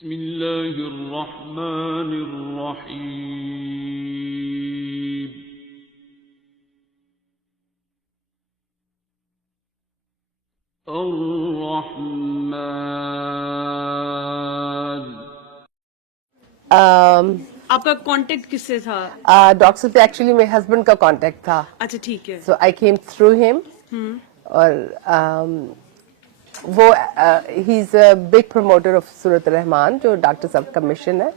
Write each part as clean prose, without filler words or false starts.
بسم الله الرحمن الرحيم الرحمن आपका कांटेक्ट किससे था? डॉक्टर से एक्चुअली मेरे हस्बैंड का कांटेक्ट था. अच्छा ठीक है. So I came through him. और वो he is a big promoter of Surat Rahman जो डॉक्टर साहब का मिशन है.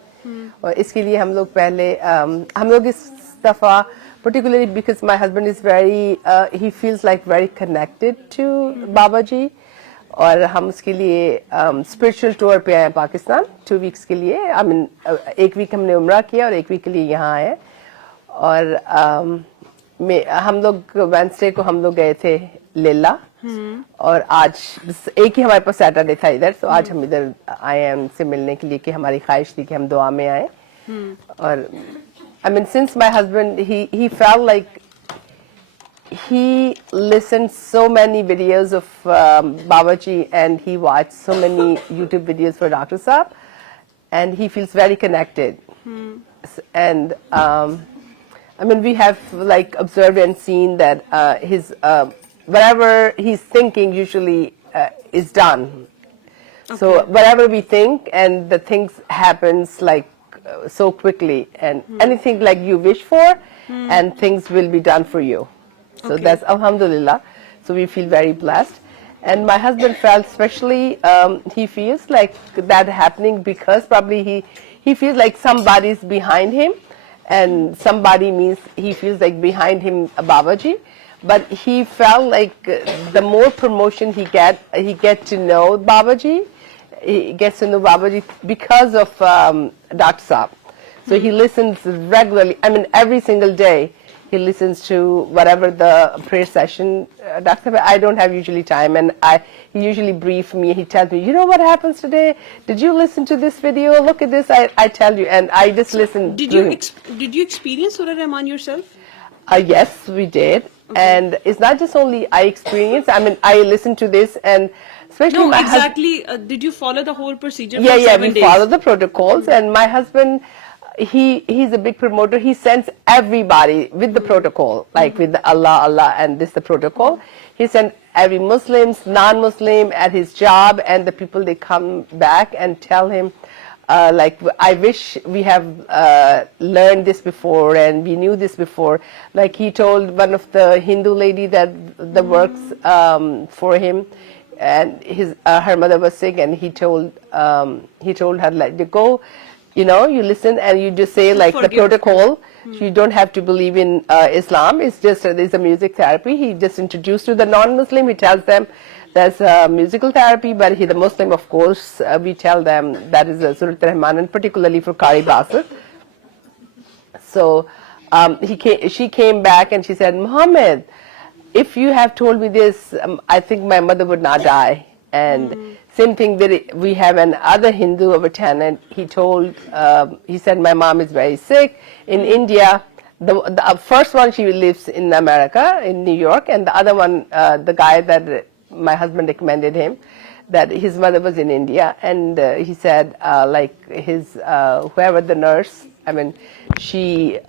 और इसके लिए हम लोग पहले हम लोग इस दफा particularly because my husband is very he feels like very connected to बाबा जी. और हम उसके लिए स्पिरिचुअल टूर पे आए पाकिस्तान 2 वीक्स के लिए. आई मीन 1 वीक हमने उम्रा किया और 1 वीक के लिए यहाँ आए. और हम लोग वेडनेसडे को हम लोग गए थे लेला. और आज एक ही हमारे पास सैटरडे था इधर. तो आज हम इधर आए हैं उनसे मिलने के लिए कि हमारी ख्वाहिश थी कि हम दुआ में आए. और I mean since my husband he felt like he listened so many videos of Babaji and he watched so many YouTube videos for Dr. Saab and he feels very connected. And I mean we have like observed and seen that his whatever he's thinking usually is done. Okay. So whatever we think and the things happens like so quickly and anything like you wish for and things will be done for you. So that's alhamdulillah. So we feel very blessed. And my husband felt especially he feels like that happening because probably he feels like somebody's behind him and somebody means he feels like behind him Babaji. But he felt like the more promotion he get to know Babaji. He gets to know Babaji because of Dr. Saab. So he listens regularly. I mean, every single day he listens to whatever the prayer session. Dr. Saab, I don't have usually time, and he usually briefs me. He tells me, you know what happens today? Did you listen to this video? Look at this. I tell you, and I just listen. Did you experience Surah Rahman yourself? Yes, we did. Okay. And it's not just only I experienced. I mean, I listened to this and. Especially no, exactly. Did you follow the whole procedure? Yeah, for 7 we days? follow the protocols. And my husband, he's a big promoter. He sends everybody with the protocol, like with the Allah, and this the protocol. He sent every Muslims, non-Muslim at his job, and the people they come back and tell him, like I wish we have learned this before and we knew this before. Like he told one of the Hindu lady that the works for him. And her mother was sick, and he told her like to go, you know, you listen and you just say like the protocol. You don't have to believe in Islam. It's just there's a music therapy. He just introduced to the non-Muslim. He tells them there's a musical therapy, but the Muslim, of course, we tell them that is a Surah Rahman, and particularly for Qari Basir. So she came back and she said, Muhammad, if you have told me this, I think my mother would not die. And same thing that we have another Hindu of a tenant. He said my mom is very sick in India. The first one she lives in America, in New York, and the other one, the guy that my husband recommended him, that his mother was in India, and he said like his whoever the nurse, I mean, she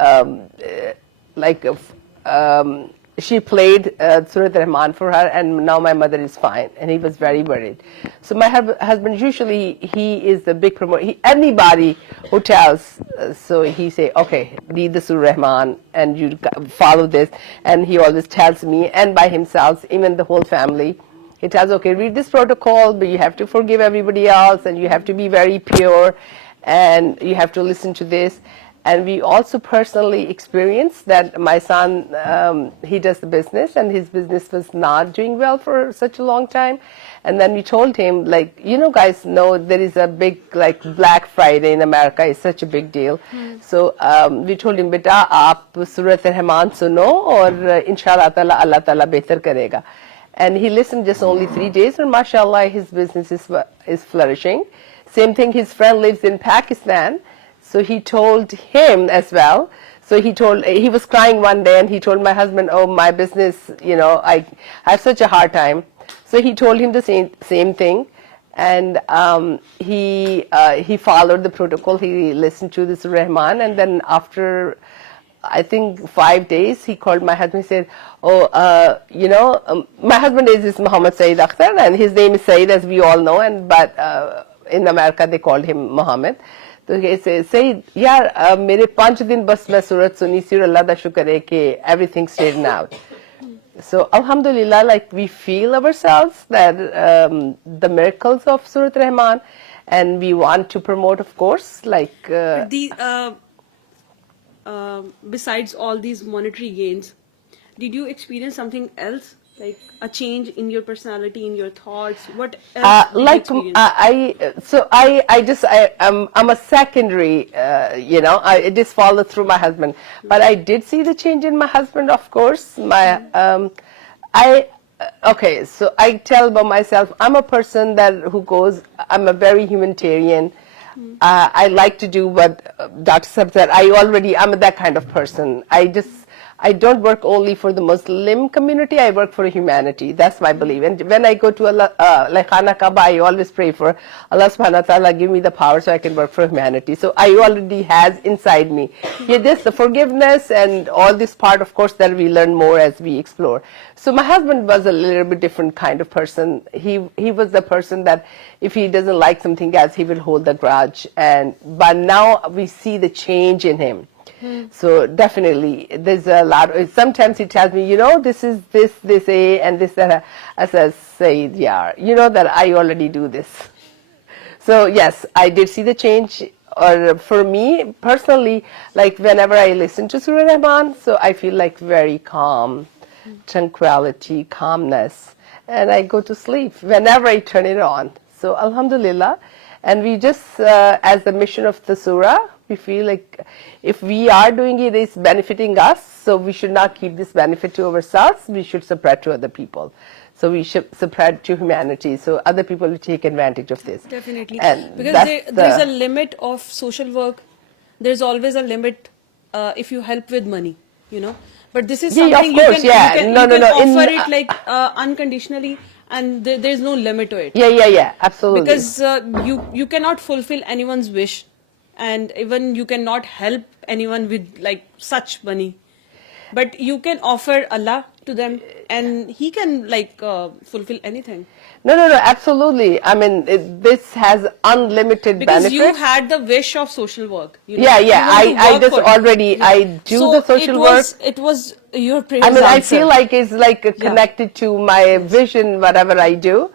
she played Surah Rahman for her, and now my mother is fine. And he was very worried. So my husband usually he is the big promoter. Anybody who tells, so he say, okay, read the Surah Rahman and you follow this. And he always tells me and by himself, even the whole family. He tells, okay, read this protocol, but you have to forgive everybody else, and you have to be very pure, and you have to listen to this. And we also personally experienced that my son, he does the business, and his business was not doing well for such a long time. And then we told him, like, you know, guys know there is a big, like, Black Friday in America is such a big deal. So we told him, beta, aap Surah Rahman suno, aur inshallah ta'ala, Allah ta'ala behtar karega. And he listened just only 3 days, and mashallah, his business is flourishing. Same thing, his friend lives in Pakistan. So he told him as well. So he was crying one day and he told my husband, oh, my business, you know, I have such a hard time. So he told him the same thing. and he followed the protocol. He listened to the Surah Rahman, and then after I think 5 days, he called my husband and said, oh, my husband is Muhammad Saeed Akhtar, and his name is Saeed, as we all know, but in America they called him Muhammad. So he said, Saeed, yaar, mere 5 din bas main surat suni si, aur Allah da shukr hai ki everything straightened out. So alhamdulillah, like we feel ourselves that the miracles of Surah Rahman, and we want to promote, of course, like besides all these monetary gains, did you experience something else, like a change in your personality, in your thoughts? What else did you like experience? I'm a secondary, it just followed through my husband, but I did see the change in my husband, of course. Okay, so I tell about myself, I'm a person I'm a very humanitarian. I like to do what Dr. Sab said. I'm that kind of person. I don't work only for the Muslim community, I work for humanity. That's my belief. And when I go to like Khana Kaaba, I always pray for Allah subhanahu wa ta'ala, give me the power so I can work for humanity. So I already has inside me. The forgiveness and all this part, of course, that we learn more as we explore. So my husband was a little bit different kind of person. He was the person that if he doesn't like something else, he will hold the grudge. But now we see the change in him. So definitely, there's a lot. Sometimes he tells me, this is this A, and this that. I say, yeah, that I already do this. So yes, I did see the change. Or for me personally, like whenever I listen to Surah Rahman, so I feel like very calm, tranquility, calmness, and I go to sleep whenever I turn it on. So alhamdulillah, and we just, as the mission of the surah, we feel like if we are doing it, it's benefiting us, so we should not keep this benefit to ourselves, we should spread to other people. So we should spread to humanity, so other people will take advantage of this. Definitely. And because there's a limit of social work. There's always a limit if you help with money, But this is something you can offer it like unconditionally, and there's no limit to it. Yeah, absolutely. Because you cannot fulfill anyone's wish, and even you cannot help anyone with like such money, but you can offer Allah to them, and He can like fulfill anything. No, absolutely. I mean, this has unlimited because benefits. You had the wish of social work. I just already, I do the social work. It was your prayer. I mean, I feel like it's like connected to my vision, whatever I do.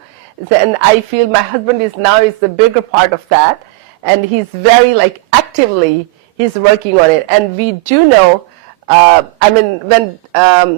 And I feel my husband is the bigger part of that. And he's very like actively, he's working on it. And we do know, I mean, when,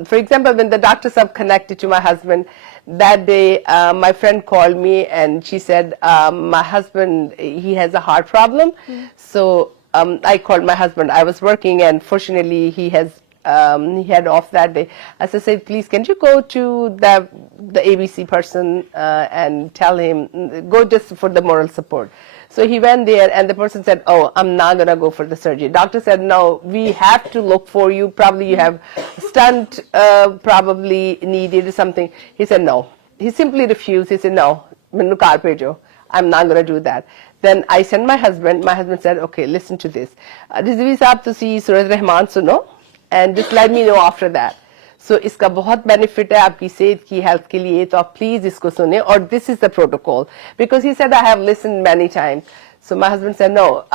for example, when the doctors have connected to my husband, that day, my friend called me and she said, my husband, he has a heart problem. So I called my husband. I was working, and fortunately he had off that day. As I said, please, can you go to the ABC person and tell him, go just for the moral support. So he went there, and the person said, oh, I'm not going to go for the surgery. Doctor said, no, we have to look for you. Probably you have stunt probably needed or something. He said, no. He simply refused. He said, no, I'm not going to do that. Then I sent my husband. My husband said, okay, listen to this. Rizvi saab to see Surah Rahman suno, and just let me know after that. So इसका बहुत benefit है आपकी सेहत की health के लिए, तो आप please इसको सुने, और this is the protocol, because he said I have listened many times. So my husband said, no,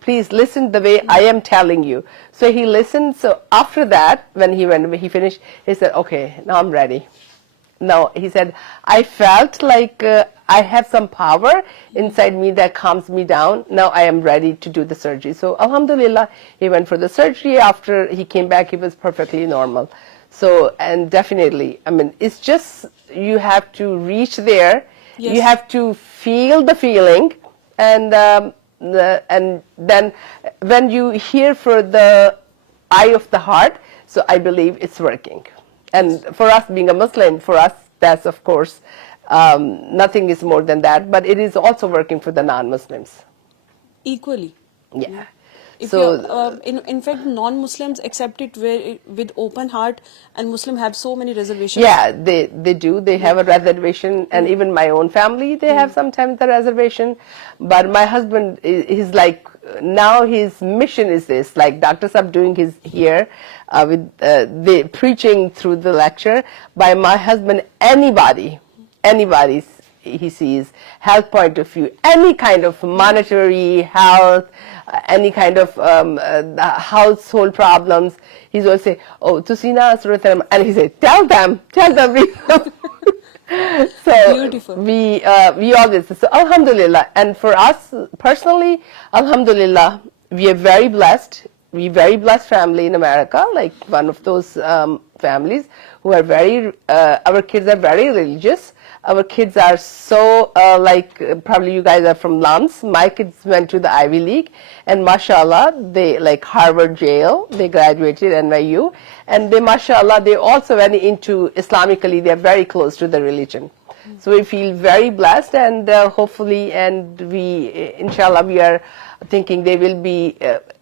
please listen the way I am telling you. So he listened. So after that, when he finished, he said, okay, now I'm ready. Now he said, I felt like I have some power inside me that calms me down. Now I am ready to do the surgery. So alhamdulillah, he went for the surgery. After he came back, he was perfectly normal. So, and definitely, I mean, it's just, you have to reach there. Yes. You have to feel the feeling, and then when you hear for the eye of the heart, so I believe it's working. And for us, being a Muslim, for us, that's of course, nothing is more than that, but it is also working for the non-Muslims. Equally. Yeah. If So in fact, non-Muslims accept it with open heart, and Muslim have so many reservations. yeah, they do. They have a reservation, and even my own family, they have sometimes the reservation. But my husband, he's like, now his mission is this, like Dr. Saab doing his here with the preaching through the lecture. By my husband, anybody he sees, health point of view, any kind of monetary health, any kind of household problems, he's always say, oh, Tusina Surah Rahman, and he say, tell them. So Beautiful. we always, so alhamdulillah, and for us personally, alhamdulillah, we are very blessed. We very blessed family in America, like one of those families who are very, our kids are very religious. Our kids are so, probably you guys are from Lams. My kids went to the Ivy League, and mashallah, they, like Harvard, Yale, they graduated NYU, and they, mashallah, they also went into Islamically, they're very close to the religion. So we feel very blessed, and hopefully, and we, inshallah, we are thinking they will be,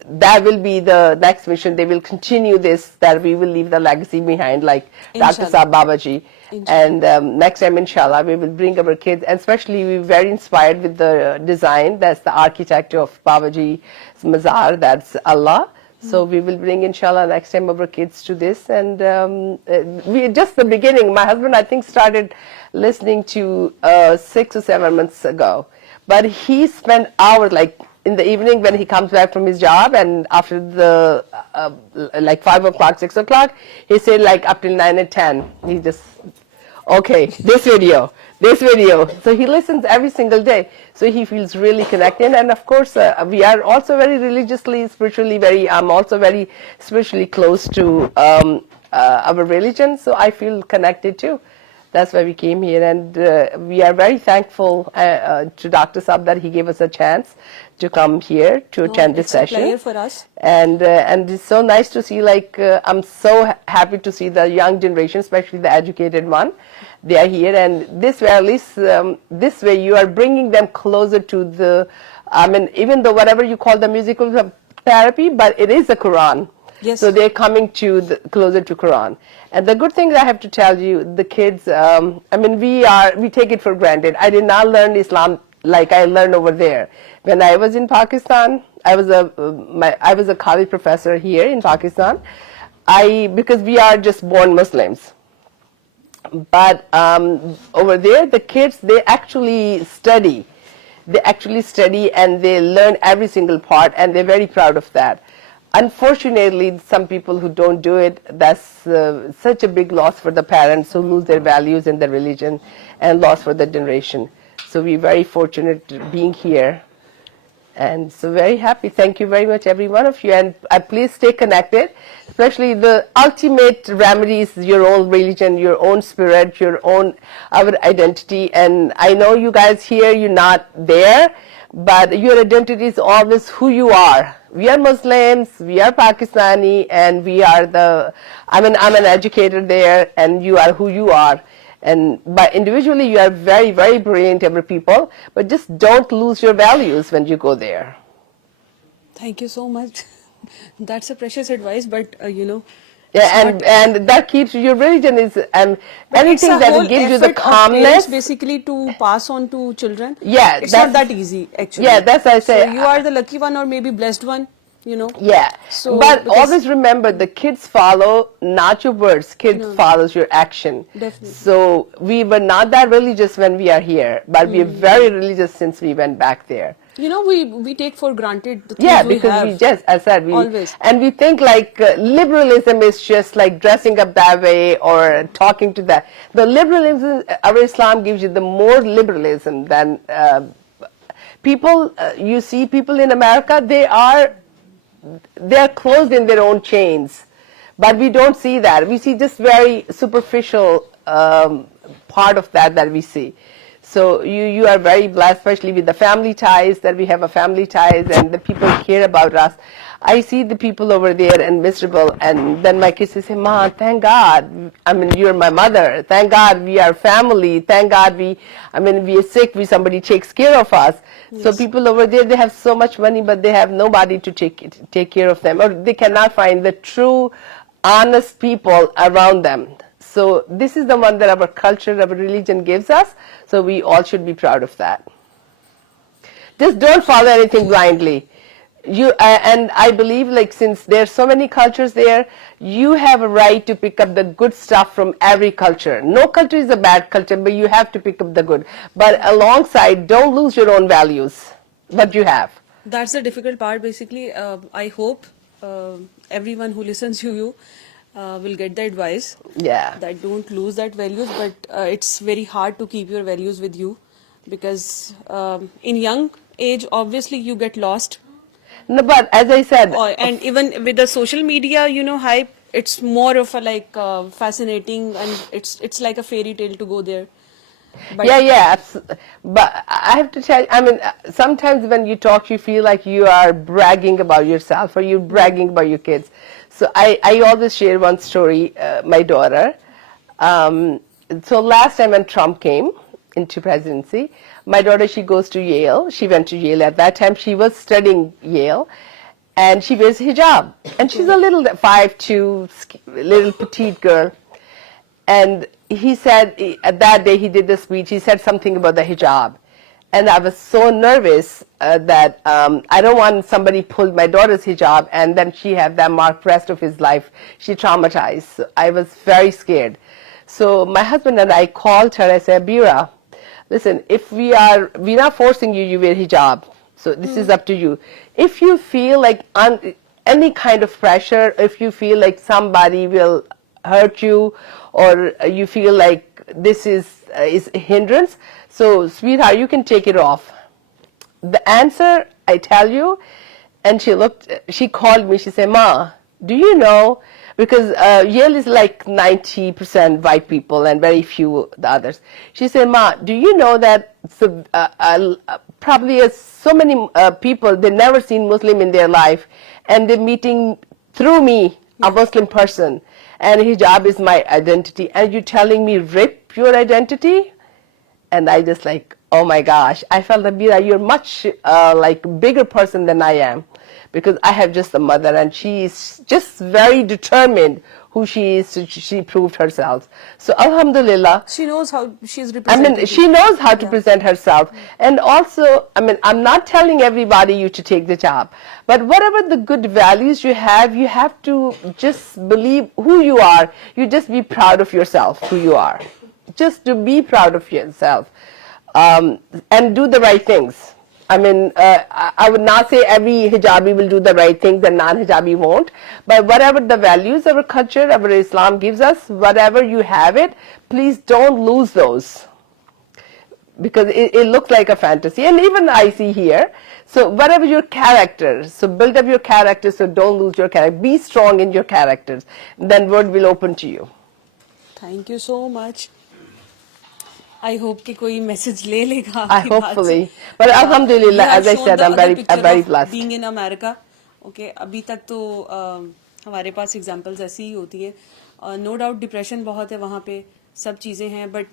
that will be the next mission. They will continue this, that we will leave the legacy behind, like Dr. Saab Babaji. And next time, inshallah, we will bring our kids, and especially we're very inspired with the design. That's the architect of Babaji's Mazar, that's Allah. So we will bring, inshallah, next time our kids to this. And we just the beginning. My husband, I think, started listening to 6 or 7 months ago. But he spent hours, like in the evening when he comes back from his job, and after the like 5 o'clock, 6 o'clock, he said like up till 9 and 10. He just, okay, this video. So he listens every single day. So he feels really connected. And of course, we are also very religiously, spiritually I'm also very spiritually close to our religion. So I feel connected too. That's why we came here, and we are very thankful to Dr. Saab that he gave us a chance to come here to attend this session. It's a pleasure for us. And it's so nice to see, like, I'm so happy to see the young generation, especially the educated one. They are here, and this way, at least this way, you are bringing them closer to the, I mean, even though whatever you call the musical therapy, but it is the Quran. Yes. So they're coming to closer to Quran. And the good thing I have to tell you, the kids, I mean, we take it for granted. I did not learn Islam like I learned over there. When I was in Pakistan, I was a college professor here in Pakistan. Because we are just born Muslims. But over there, the kids, they actually study. They actually study, and they learn every single part, and they're very proud of that. Unfortunately, some people who don't do it, that's such a big loss for the parents who lose their values and their religion, and loss for the generation. So we're very fortunate being here, and so very happy. Thank you very much, every one of you, and please stay connected. Especially the ultimate remedy is your own religion, your own spirit, our identity. And I know you guys here, you're not there, but your identity is always who you are. We are Muslims, we are Pakistani, and we are I'm an educator there, and you are who you are. And but individually, you are very, very brilliant, every people, but just don't lose your values when you go there. Thank you so much. That's a precious advice, but Yeah, and that keeps your religion is anything that gives you the calmness. Basically, to pass on to children. Yeah, it's not that easy actually. Yeah, that's I say. So you are the lucky one, or maybe blessed one. Yeah. So, but always remember, the kids follow not your words. Kids follows your action. Definitely. So we were not that religious when we are here, but we are very religious since we went back there. We take for granted the things we have. We just, as I said, always. And we think like liberalism is just like dressing up that way or talking to that. The liberalism, our Islam gives you the more liberalism than people. You see people in America, they are closed in their own chains, but we don't see that. We see just very superficial part of that we see. So you are very blessed, especially with the family ties, that we have a family ties and the people care about us. I see the people over there and miserable, and then my kids say, "Ma, thank God. I mean, you're my mother. Thank God we are family. Thank God we are sick. Somebody takes care of us." So Yes. people over there, they have so much money, but they have nobody to take care of them, or they cannot find the true, honest people around them. So this is the one that our culture, our religion gives us. So we all should be proud of that. Just don't follow anything blindly. And I believe, like, since there's so many cultures there, you have a right to pick up the good stuff from every culture. No culture is a bad culture, but you have to pick up the good. But alongside, don't lose your own values, what you have. That's the difficult part, basically. I hope everyone who listens to you will get the advice Yeah. that don't lose that values, but it's very hard to keep your values with you because in young age, obviously, you get lost. No, but as I said, And even with the social media, hype, it's more of a like fascinating, and it's like a fairy tale to go there. But yeah. But I have to tell you, sometimes when you talk, you feel like you are bragging about yourself or you're bragging about your kids. So I always share one story, my daughter. So last time when Trump came into presidency, my daughter, she goes to Yale. She went to Yale. At that time, she was studying Yale. And she wears hijab. And she's a little 5'2", little petite girl. And he said, that day he did the speech, he said something about the hijab. And I was so nervous that I don't want somebody pulled my daughter's hijab and then she have that mark rest of his life. She traumatized. So I was very scared. So my husband and I called her. I said, Bira, listen, if we're not forcing you, you wear hijab. So this is up to you. If you feel like any kind of pressure, if you feel like somebody will hurt you, or you feel like this is a hindrance, so sweetheart, you can take it off. The answer, I tell you, and she called me, she said, Ma, do you know, because Yale is like 90% white people and very few the others. She said, Ma, do you know that probably so many people, they never seen Muslim in their life, and they're meeting through me, a Muslim person, and hijab is my identity, and you telling me rip your identity? And I just like, oh my gosh, I felt that Bira, you're much like bigger person than I am, because I have just a mother and she's just very determined who she is. She proved herself. So Alhamdulillah. she knows how she's represented. She knows how to present herself. And also, I'm not telling everybody you to take the job, but whatever the good values you have to just believe who you are. You just be proud of yourself, who you are. Just to be proud of yourself, and do the right things. I would not say every hijabi will do the right things and non-hijabi won't, but whatever the values our culture, our Islam gives us, whatever you have it, please don't lose those, because it looks like a fantasy. And even I see here, so whatever your character, so build up your character, so don't lose your character. Be strong in your characters, then world will open to you. Thank you so much. I hope कि कोई message ले लेगा I आपकी बात hopefully, से. but Alhamdulillah, You have as I shown said, the I'm other very picture of blessed. being in America. Okay, अभी तक तो हमारे पास examples ऐसी ही होती हैं. No doubt depression बहुत है वहाँ पे, सब चीजें हैं, but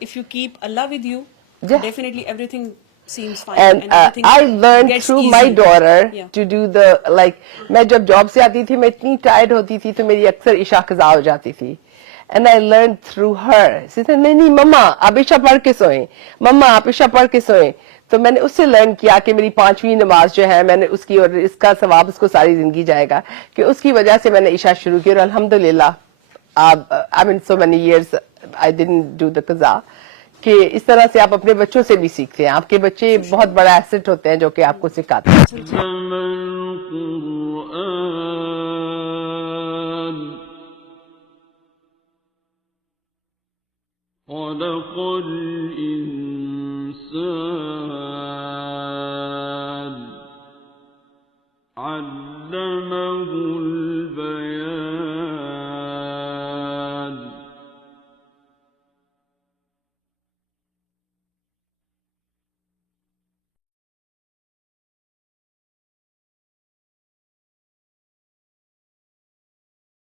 if you keep Allah with you, Yeah. definitely everything seems fine And everything I learned gets through easy. my daughter Yeah. to do the, like, मैं जब job से आती थी, मैं इतनी tired होती थी, तो मेरी अक्सर इशा कज़ा हो जाती थी. And I learned through her. She said, नहीं मम्मा आप इशा पढ़ के सोएं, मम्मा आप इशा पढ़ के सोएं. तो मैंने उससे लर्न किया कि मेरी 5वीं नमाज जो है, मैंने उसकी, और इसका सवाब उसको सारी जिंदगी जाएगा, कि उसकी वजह से मैंने इशा शुरू की. और अल्हम्दुलिल्लाह, so many years I didn't do the qaza. कि इस तरह से आप अपने बच्चों से भी सीखते हैं. आपके बच्चे बहुत बड़ा एसेट होते हैं जो कि आपको सिखाते हैं. خلق الإنسان علمه البيان